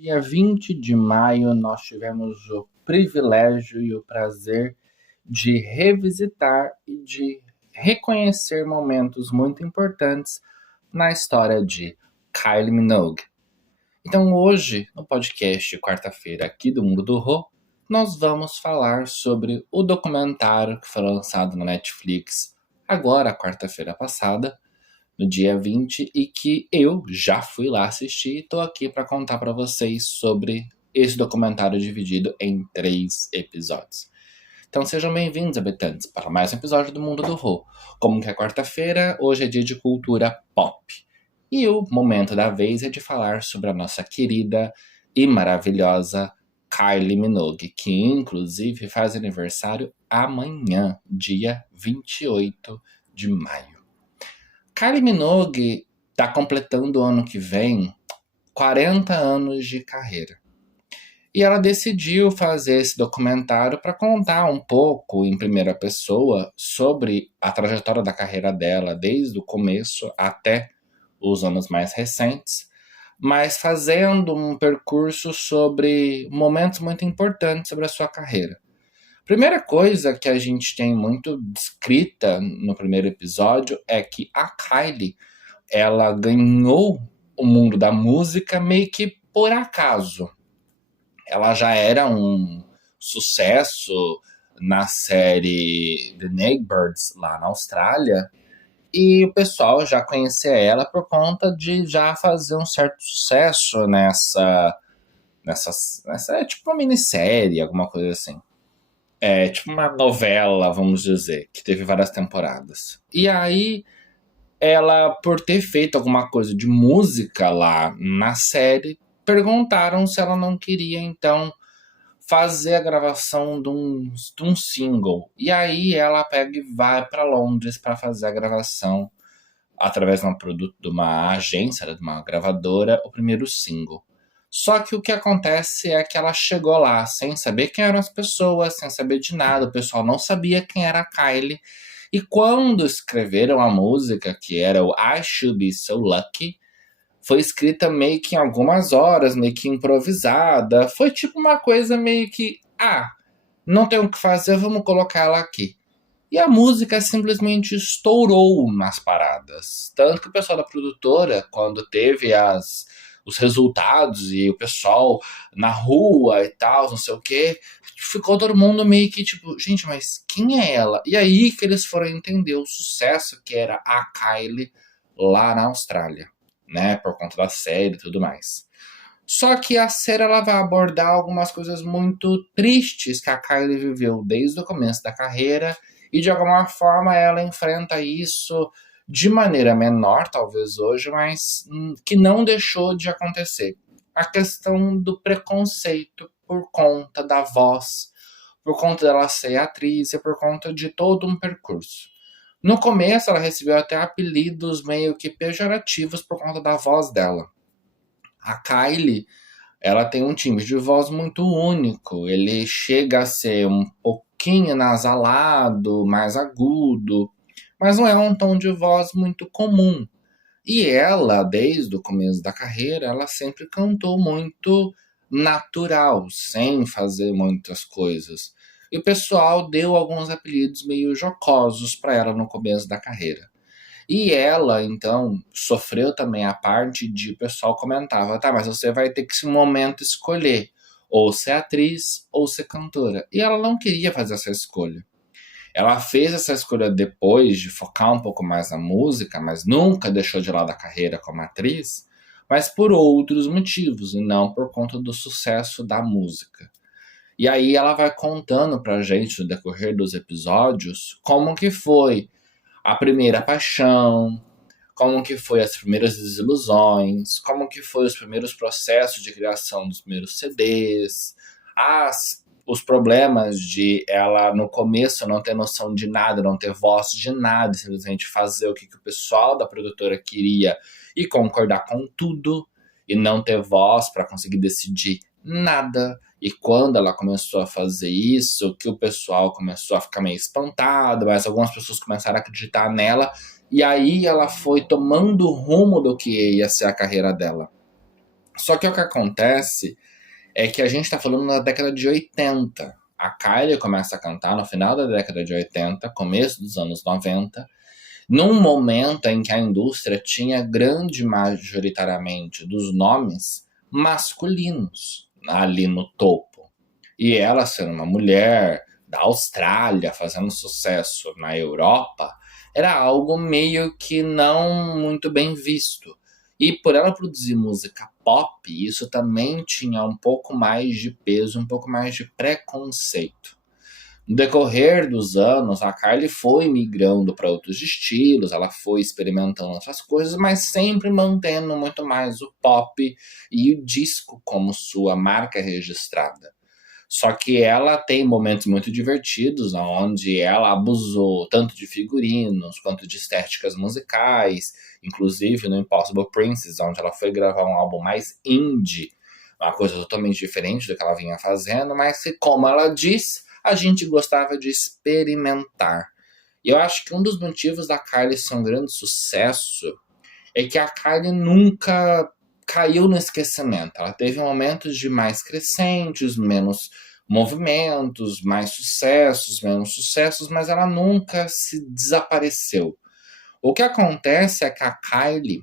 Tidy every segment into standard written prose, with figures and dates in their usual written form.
Dia 20 de maio, nós tivemos o privilégio e o prazer de revisitar e de reconhecer momentos muito importantes na história de Kylie Minogue. Então hoje, no podcast quarta-feira aqui do Mundo do Rô, nós vamos falar sobre o documentário que foi lançado na Netflix agora, quarta-feira passada, no dia 20, e que eu já fui lá assistir e tô aqui para contar para vocês sobre esse documentário dividido em 3 episódios. Então sejam bem-vindos, habitantes, para mais um episódio do Mundo do Rô. Como que é quarta-feira, hoje é dia de cultura pop. E o momento da vez é de falar sobre a nossa querida e maravilhosa Kylie Minogue, que inclusive faz aniversário amanhã, dia 28 de maio. Kylie Minogue está completando o ano que vem 40 anos de carreira. E ela decidiu fazer esse documentário para contar um pouco, em primeira pessoa, sobre a trajetória da carreira dela, desde o começo até os anos mais recentes, mas fazendo um percurso sobre momentos muito importantes sobre a sua carreira. Primeira coisa que a gente tem muito descrita no primeiro episódio é que a Kylie, ela ganhou o mundo da música meio que por acaso. Ela já era um sucesso na série The Neighbours, lá na Austrália, e o pessoal já conhecia ela por conta de já fazer um certo sucesso nessa é tipo uma minissérie, alguma coisa assim. É tipo uma novela, vamos dizer, que teve várias temporadas. E aí, ela, por ter feito alguma coisa de música lá na série, perguntaram se ela não queria, então, fazer a gravação de um single. E aí, ela pega e vai para Londres para fazer a gravação, através de uma agência, de uma gravadora, o primeiro single. Só que o que acontece é que ela chegou lá sem saber quem eram as pessoas, sem saber de nada, o pessoal não sabia quem era a Kylie. E quando escreveram a música, que era o I Should Be So Lucky, foi escrita meio que em algumas horas, meio que improvisada. Foi tipo uma coisa meio que, não tem o que fazer, vamos colocar ela aqui. E a música simplesmente estourou nas paradas. Tanto que o pessoal da produtora, quando teve os resultados e o pessoal na rua e tal, não sei o quê, ficou todo mundo meio que tipo, gente, mas quem é ela? E aí que eles foram entender o sucesso que era a Kylie lá na Austrália, né? Por conta da série e tudo mais. Só que a série ela vai abordar algumas coisas muito tristes que a Kylie viveu desde o começo da carreira e de alguma forma ela enfrenta isso de maneira menor, talvez hoje, mas que não deixou de acontecer. A questão do preconceito por conta da voz, por conta dela ser atriz e por conta de todo um percurso. No começo ela recebeu até apelidos meio que pejorativos por conta da voz dela. A Kylie, ela tem um timbre de voz muito único. Ele chega a ser um pouquinho nasalado, mais agudo, mas não é um tom de voz muito comum. E ela, desde o começo da carreira, ela sempre cantou muito natural, sem fazer muitas coisas. E o pessoal deu alguns apelidos meio jocosos para ela no começo da carreira. E ela, então, sofreu também a parte de o pessoal comentava, tá, mas você vai ter que, em um momento, escolher ou ser atriz ou ser cantora. E ela não queria fazer essa escolha. Ela fez essa escolha depois de focar um pouco mais na música, mas nunca deixou de lado a carreira como atriz, mas por outros motivos, e não por conta do sucesso da música. E aí ela vai contando pra gente, no decorrer dos episódios, como que foi a primeira paixão, como que foi as primeiras desilusões, como que foi os primeiros processos de criação dos primeiros CDs, os problemas de ela no começo não ter noção de nada, não ter voz de nada, simplesmente fazer o que o pessoal da produtora queria e concordar com tudo e não ter voz para conseguir decidir nada. E quando ela começou a fazer isso, que o pessoal começou a ficar meio espantado, mas algumas pessoas começaram a acreditar nela, e aí ela foi tomando o rumo do que ia ser a carreira dela. Só que o que acontece é que a gente está falando na década de 80. A Kylie começa a cantar no final da década de 80, começo dos anos 90, num momento em que a indústria tinha grande majoritariamente dos nomes masculinos ali no topo. E ela sendo uma mulher da Austrália fazendo sucesso na Europa, era algo meio que não muito bem visto. E por ela produzir música pop, isso também tinha um pouco mais de peso, um pouco mais de preconceito. No decorrer dos anos, a Kylie foi migrando para outros estilos, ela foi experimentando outras coisas, mas sempre mantendo muito mais o pop e o disco como sua marca registrada. Só que ela tem momentos muito divertidos, onde ela abusou tanto de figurinos quanto de estéticas musicais, inclusive no Impossible Princess, onde ela foi gravar um álbum mais indie, uma coisa totalmente diferente do que ela vinha fazendo, mas que, como ela diz, a gente gostava de experimentar. E eu acho que um dos motivos da Kylie ser um grande sucesso é que a Kylie nunca caiu no esquecimento. Ela teve momentos de mais crescentes, menos movimentos, mais sucessos, menos sucessos, mas ela nunca se desapareceu. O que acontece é que a Kylie,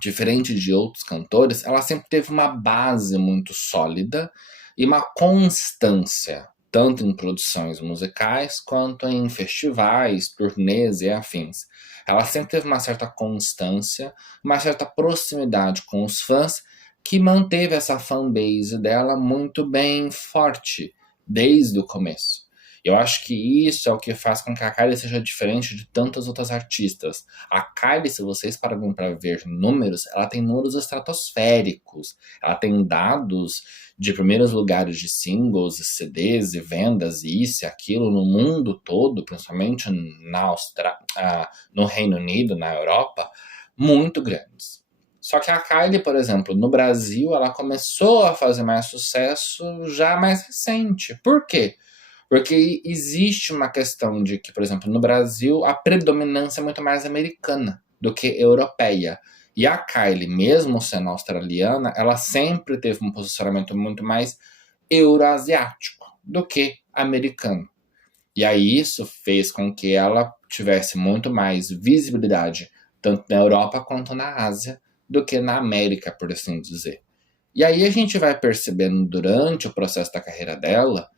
diferente de outros cantores, ela sempre teve uma base muito sólida e uma constância, tanto em produções musicais quanto em festivais, turnês e afins. Ela sempre teve uma certa constância, uma certa proximidade com os fãs, que manteve essa fanbase dela muito bem forte desde o começo. Eu acho que isso é o que faz com que a Kylie seja diferente de tantas outras artistas. A Kylie, se vocês pararem para ver números, ela tem números estratosféricos. Ela tem dados de primeiros lugares de singles, CDs e vendas, e isso e aquilo no mundo todo, principalmente no Reino Unido, na Europa, muito grandes. Só que a Kylie, por exemplo, no Brasil, ela começou a fazer mais sucesso já mais recente. Por quê? Porque existe uma questão de que, por exemplo, no Brasil, a predominância é muito mais americana do que europeia. E a Kylie, mesmo sendo australiana, ela sempre teve um posicionamento muito mais euroasiático do que americano. E aí isso fez com que ela tivesse muito mais visibilidade, tanto na Europa quanto na Ásia, do que na América, por assim dizer. E aí a gente vai percebendo durante o processo da carreira dela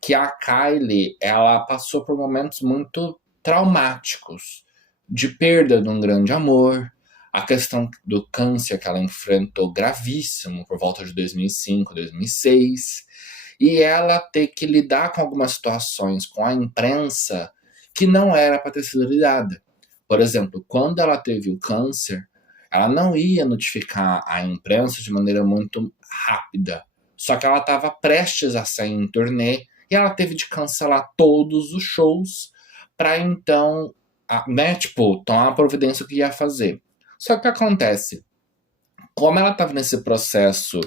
que a Kylie, ela passou por momentos muito traumáticos, de perda de um grande amor, a questão do câncer que ela enfrentou gravíssimo por volta de 2005, 2006, e ela ter que lidar com algumas situações com a imprensa que não era para ter sido lidada. Por exemplo, quando ela teve o câncer, ela não ia notificar a imprensa de maneira muito rápida, só que ela estava prestes a sair em turnê e ela teve de cancelar todos os shows para então, né, tipo, tomar a providência que ia fazer. Só que o que acontece? Como ela estava nesse processo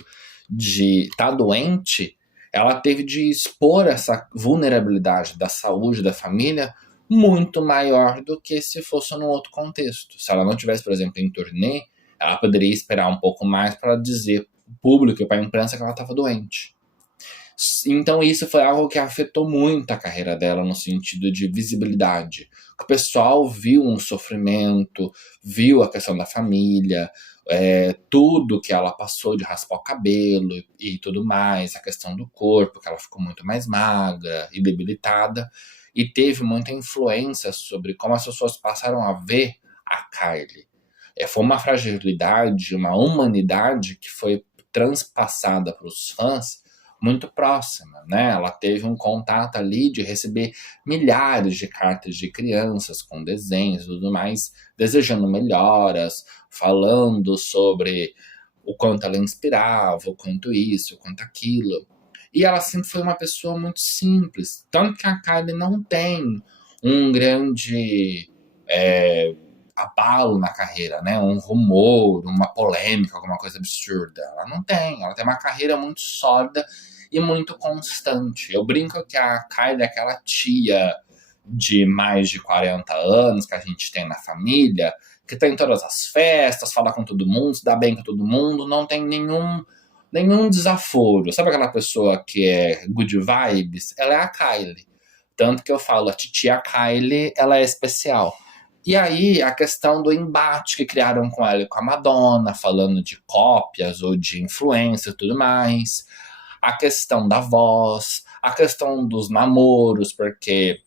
de estar doente, ela teve de expor essa vulnerabilidade da saúde da família muito maior do que se fosse num outro contexto. Se ela não tivesse, por exemplo, em turnê, ela poderia esperar um pouco mais para dizer para o público e para a imprensa que ela estava doente. Então isso foi algo que afetou muito a carreira dela no sentido de visibilidade. O pessoal viu um sofrimento, viu a questão da família, tudo que ela passou de raspar o cabelo e tudo mais, a questão do corpo, que ela ficou muito mais magra e debilitada, e teve muita influência sobre como as pessoas passaram a ver a Kylie. Foi uma fragilidade, uma humanidade que foi transpassada para os fãs muito próxima, né? Ela teve um contato ali de receber milhares de cartas de crianças com desenhos e tudo mais, desejando melhoras, falando sobre o quanto ela inspirava, o quanto isso, o quanto aquilo. E ela sempre foi uma pessoa muito simples, tanto que a Kylie não tem um grande abalo na carreira, né? Um rumor, uma polêmica, alguma coisa absurda. Ela não tem. Ela tem uma carreira muito sólida e muito constante. Eu brinco que a Kylie é aquela tia de mais de 40 anos que a gente tem na família, que tá em todas as festas, fala com todo mundo, se dá bem com todo mundo, não tem nenhum desaforo. Sabe aquela pessoa que é good vibes? Ela é a Kylie. Tanto que eu falo, a titia Kylie, ela é especial. E aí, a questão do embate que criaram com ela e com a Madonna, falando de cópias ou de influência e tudo mais. A questão da voz, a questão dos namoros, porque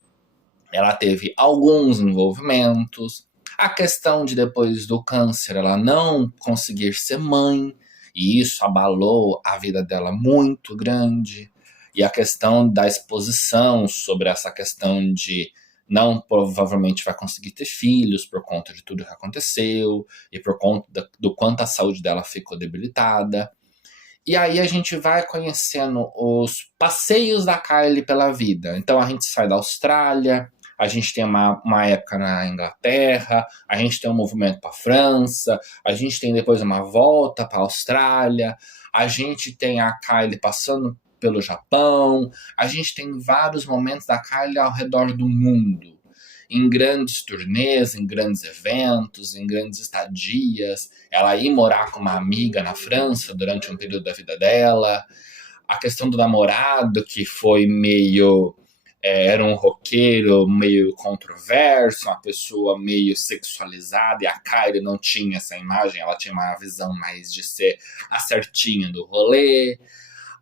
ela teve alguns envolvimentos. A questão de depois do câncer ela não conseguir ser mãe, e isso abalou a vida dela muito grande. E a questão da exposição sobre essa questão de não provavelmente vai conseguir ter filhos por conta de tudo que aconteceu e por conta do quanto a saúde dela ficou debilitada. E aí a gente vai conhecendo os passeios da Kylie pela vida. Então a gente sai da Austrália, a gente tem uma época na Inglaterra, a gente tem um movimento para a França, a gente tem depois uma volta para a Austrália, a gente tem a Kylie passando pelo Japão, a gente tem vários momentos da Kylie ao redor do mundo, em grandes turnês, em grandes eventos, em grandes estadias, ela ir morar com uma amiga na França durante um período da vida dela, a questão do namorado que foi meio... era um roqueiro meio controverso, uma pessoa meio sexualizada, e a Kylie não tinha essa imagem, ela tinha uma visão mais de ser a certinha do rolê.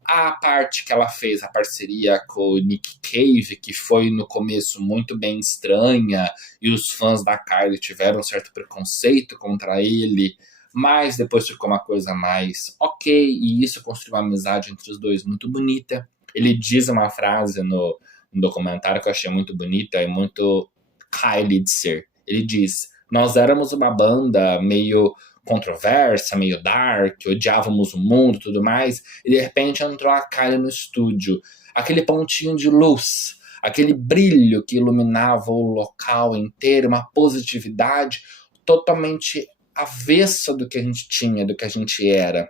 A parte que ela fez a parceria com o Nick Cave, que foi no começo muito bem estranha, e os fãs da Kylie tiveram um certo preconceito contra ele, mas depois ficou uma coisa mais ok, e isso construiu uma amizade entre os dois muito bonita. Ele diz uma frase no documentário que eu achei muito bonita e muito Kylie de ser. Ele diz: nós éramos uma banda meio controversa, meio dark, odiávamos o mundo e tudo mais, e de repente entrou a Kylie no estúdio. Aquele pontinho de luz, aquele brilho que iluminava o local inteiro, uma positividade totalmente avessa do que a gente tinha, do que a gente era.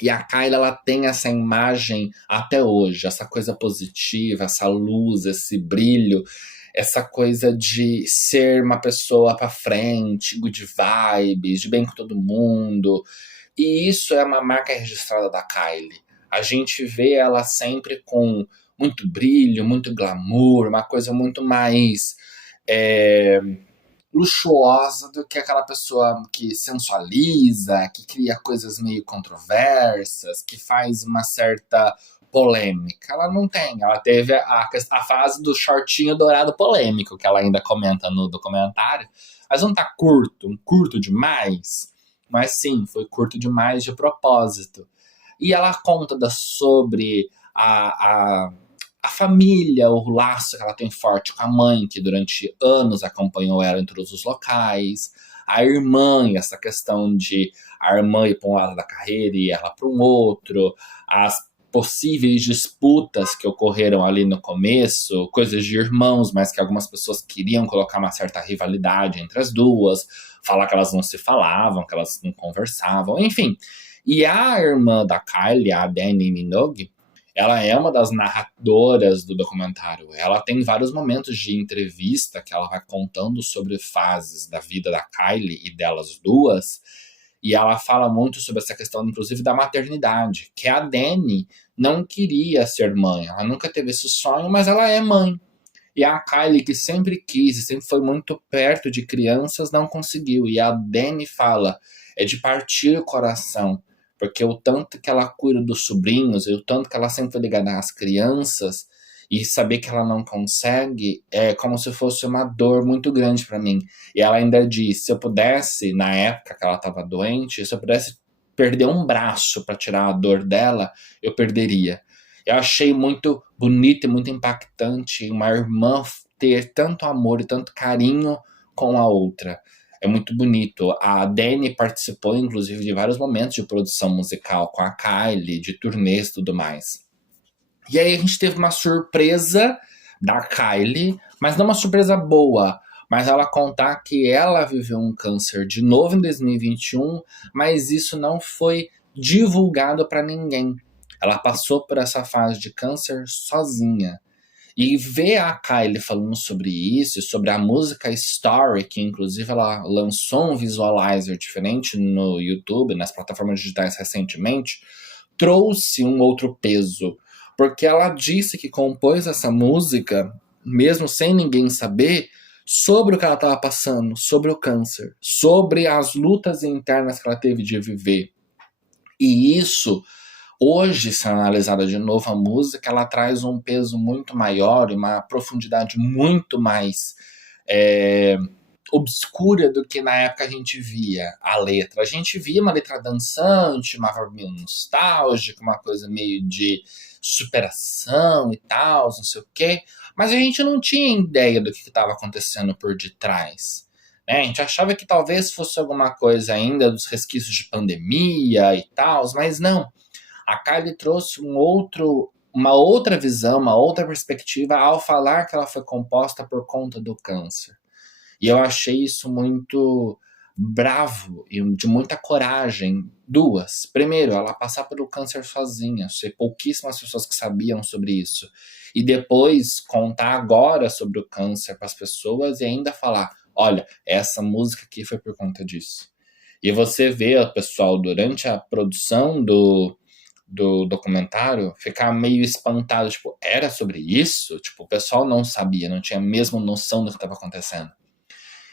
E a Kylie, ela tem essa imagem até hoje, essa coisa positiva, essa luz, esse brilho, essa coisa de ser uma pessoa pra frente, good vibes, de bem com todo mundo. E isso é uma marca registrada da Kylie. A gente vê ela sempre com muito brilho, muito glamour, uma coisa muito mais luxuosa do que aquela pessoa que sensualiza, que cria coisas meio controversas, que faz uma certa polêmica. Ela não tem. Ela teve a fase do shortinho dourado polêmico, que ela ainda comenta no documentário, mas não tá curto demais. Mas sim, foi curto demais de propósito. E ela conta sobre a família, o laço que ela tem forte com a mãe, que durante anos acompanhou ela em todos os locais, a irmã, e essa questão de a irmã ir para um lado da carreira e ela para um outro, as possíveis disputas que ocorreram ali no começo, coisas de irmãos, mas que algumas pessoas queriam colocar uma certa rivalidade entre as duas, falar que elas não se falavam, que elas não conversavam, enfim. E a irmã da Kylie, a Dannii Minogue, ela é uma das narradoras do documentário. Ela tem vários momentos de entrevista que ela vai contando sobre fases da vida da Kylie e delas duas. E ela fala muito sobre essa questão, inclusive, da maternidade. Que a Dannii não queria ser mãe. Ela nunca teve esse sonho, mas ela é mãe. E a Kylie, que sempre quis e sempre foi muito perto de crianças, não conseguiu. E a Dannii fala, é de partir o coração. Porque o tanto que ela cuida dos sobrinhos, e o tanto que ela sempre é ligada às crianças, e saber que ela não consegue, é como se fosse uma dor muito grande para mim. E ela ainda diz, se eu pudesse, na época que ela estava doente, se eu pudesse perder um braço para tirar a dor dela, eu perderia. Eu achei muito bonito e muito impactante uma irmã ter tanto amor e tanto carinho com a outra. É muito bonito. A Dannii participou, inclusive, de vários momentos de produção musical com a Kylie, de turnês e tudo mais. E aí a gente teve uma surpresa da Kylie, mas não uma surpresa boa, mas ela contar que ela viveu um câncer de novo em 2021, mas isso não foi divulgado para ninguém. Ela passou por essa fase de câncer sozinha. E ver a Kylie falando sobre isso, sobre a música Story, que inclusive ela lançou um visualizer diferente no YouTube, nas plataformas digitais recentemente, trouxe um outro peso. Porque ela disse que compôs essa música, mesmo sem ninguém saber, sobre o que ela estava passando, sobre o câncer, sobre as lutas internas que ela teve de viver. E isso, hoje, se analisada de novo a música, ela traz um peso muito maior e uma profundidade muito mais é, obscura do que na época a gente via a letra. A gente via uma letra dançante, uma vibe meio nostálgica, uma coisa meio de superação e tal, não sei o quê, mas a gente não tinha ideia do que estava acontecendo por detrás. Né? A gente achava que talvez fosse alguma coisa ainda dos resquícios de pandemia e tal, mas não. A Kylie trouxe uma outra visão, uma outra perspectiva ao falar que ela foi composta por conta do câncer. E eu achei isso muito bravo e de muita coragem. Duas. Primeiro, ela passar pelo câncer sozinha, ser pouquíssimas pessoas que sabiam sobre isso. E depois contar agora sobre o câncer para as pessoas e ainda falar: olha, essa música aqui foi por conta disso. E você vê o pessoal durante a produção do documentário ficar meio espantado, tipo, era sobre isso? Tipo, o pessoal não sabia, não tinha mesmo noção do que estava acontecendo.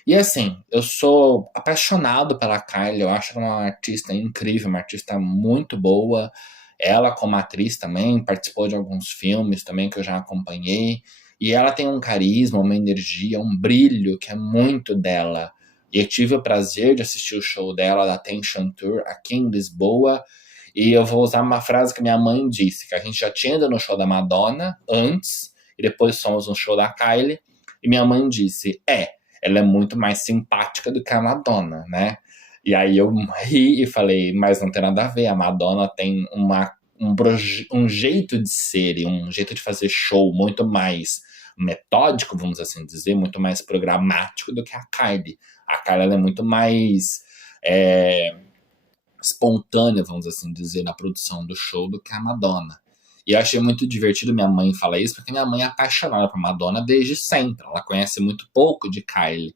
E assim, eu sou apaixonado pela Kylie, eu acho ela uma artista incrível, uma artista muito boa. Ela, como atriz também, participou de alguns filmes também que eu já acompanhei. E ela tem um carisma, uma energia, um brilho que é muito dela. E eu tive o prazer de assistir o show dela, da Tension Tour, aqui em Lisboa. E eu vou usar uma frase que minha mãe disse, que a gente já tinha ido no show da Madonna antes, e depois fomos no show da Kylie. E minha mãe disse, ela é muito mais simpática do que a Madonna, né? E aí eu ri e falei, mas não tem nada a ver, a Madonna tem um jeito de ser e um jeito de fazer show muito mais metódico, vamos assim dizer, muito mais programático do que a Kylie. A Kylie ela é muito mais espontânea, vamos assim dizer, na produção do show do que a Madonna. E eu achei muito divertido minha mãe falar isso, porque minha mãe é apaixonada por Madonna desde sempre. Ela conhece muito pouco de Kylie.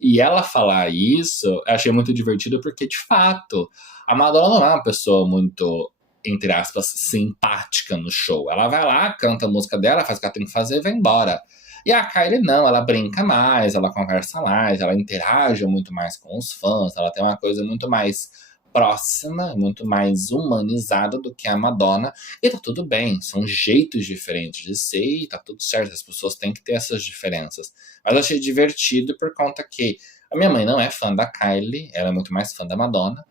E ela falar isso, eu achei muito divertido porque, de fato, a Madonna não é uma pessoa muito, entre aspas, simpática no show. Ela vai lá, canta a música dela, faz o que ela tem que fazer e vai embora. E a Kylie não, ela brinca mais, ela conversa mais, ela interage muito mais com os fãs, ela tem uma coisa muito mais próxima, muito mais humanizada do que a Madonna. E tá tudo bem, são jeitos diferentes de ser e tá tudo certo, as pessoas têm que ter essas diferenças. Mas eu achei divertido por conta que a minha mãe não é fã da Kylie, ela é muito mais fã da Madonna,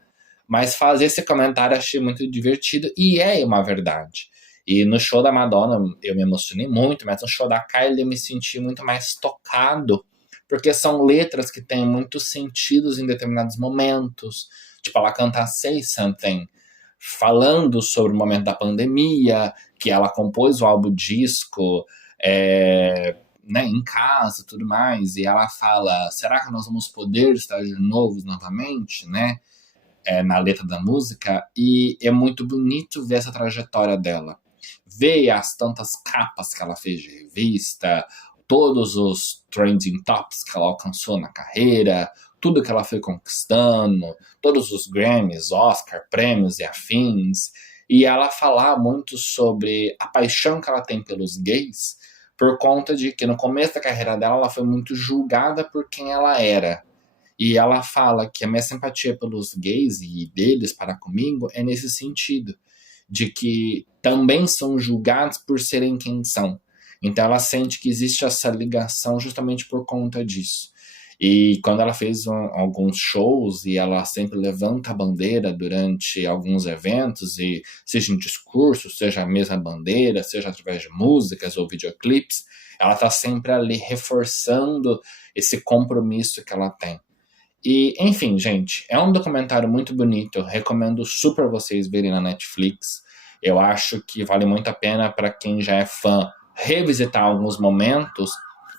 mas fazer esse comentário eu achei muito divertido e é uma verdade. E no show da Madonna eu me emocionei muito, mas no show da Kylie eu me senti muito mais tocado, porque são letras que têm muitos sentidos em determinados momentos. Tipo, ela canta Say Something, falando sobre o momento da pandemia, que ela compôs o álbum disco, né, em casa e tudo mais, e ela fala, será que nós vamos poder estar de novo novamente, né, na letra da música, e é muito bonito ver essa trajetória dela. Ver as tantas capas que ela fez de revista, todos os trending tops que ela alcançou na carreira, tudo que ela foi conquistando, todos os Grammys, Oscar, prêmios e afins, e ela falar muito sobre a paixão que ela tem pelos gays, por conta de que no começo da carreira dela ela foi muito julgada por quem ela era. E ela fala que a minha simpatia pelos gays e deles para comigo é nesse sentido, de que também são julgados por serem quem são. Então ela sente que existe essa ligação justamente por conta disso. E quando ela fez alguns shows e ela sempre levanta a bandeira durante alguns eventos, e seja em discurso, seja a mesma bandeira, seja através de músicas ou videoclipes, ela está sempre ali reforçando esse compromisso que ela tem. E, enfim, gente, é um documentário muito bonito, eu recomendo super vocês verem na Netflix. Eu acho que vale muito a pena para quem já é fã revisitar alguns momentos,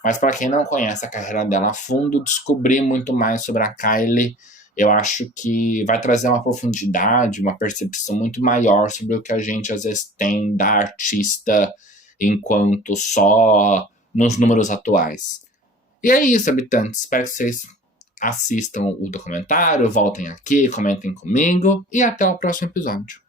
mas para quem não conhece a carreira dela a fundo, descobrir muito mais sobre a Kylie, eu acho que vai trazer uma profundidade, uma percepção muito maior sobre o que a gente às vezes tem da artista enquanto só nos números atuais. E é isso, habitantes. Espero que vocês assistam o documentário, voltem aqui, comentem comigo e até o próximo episódio.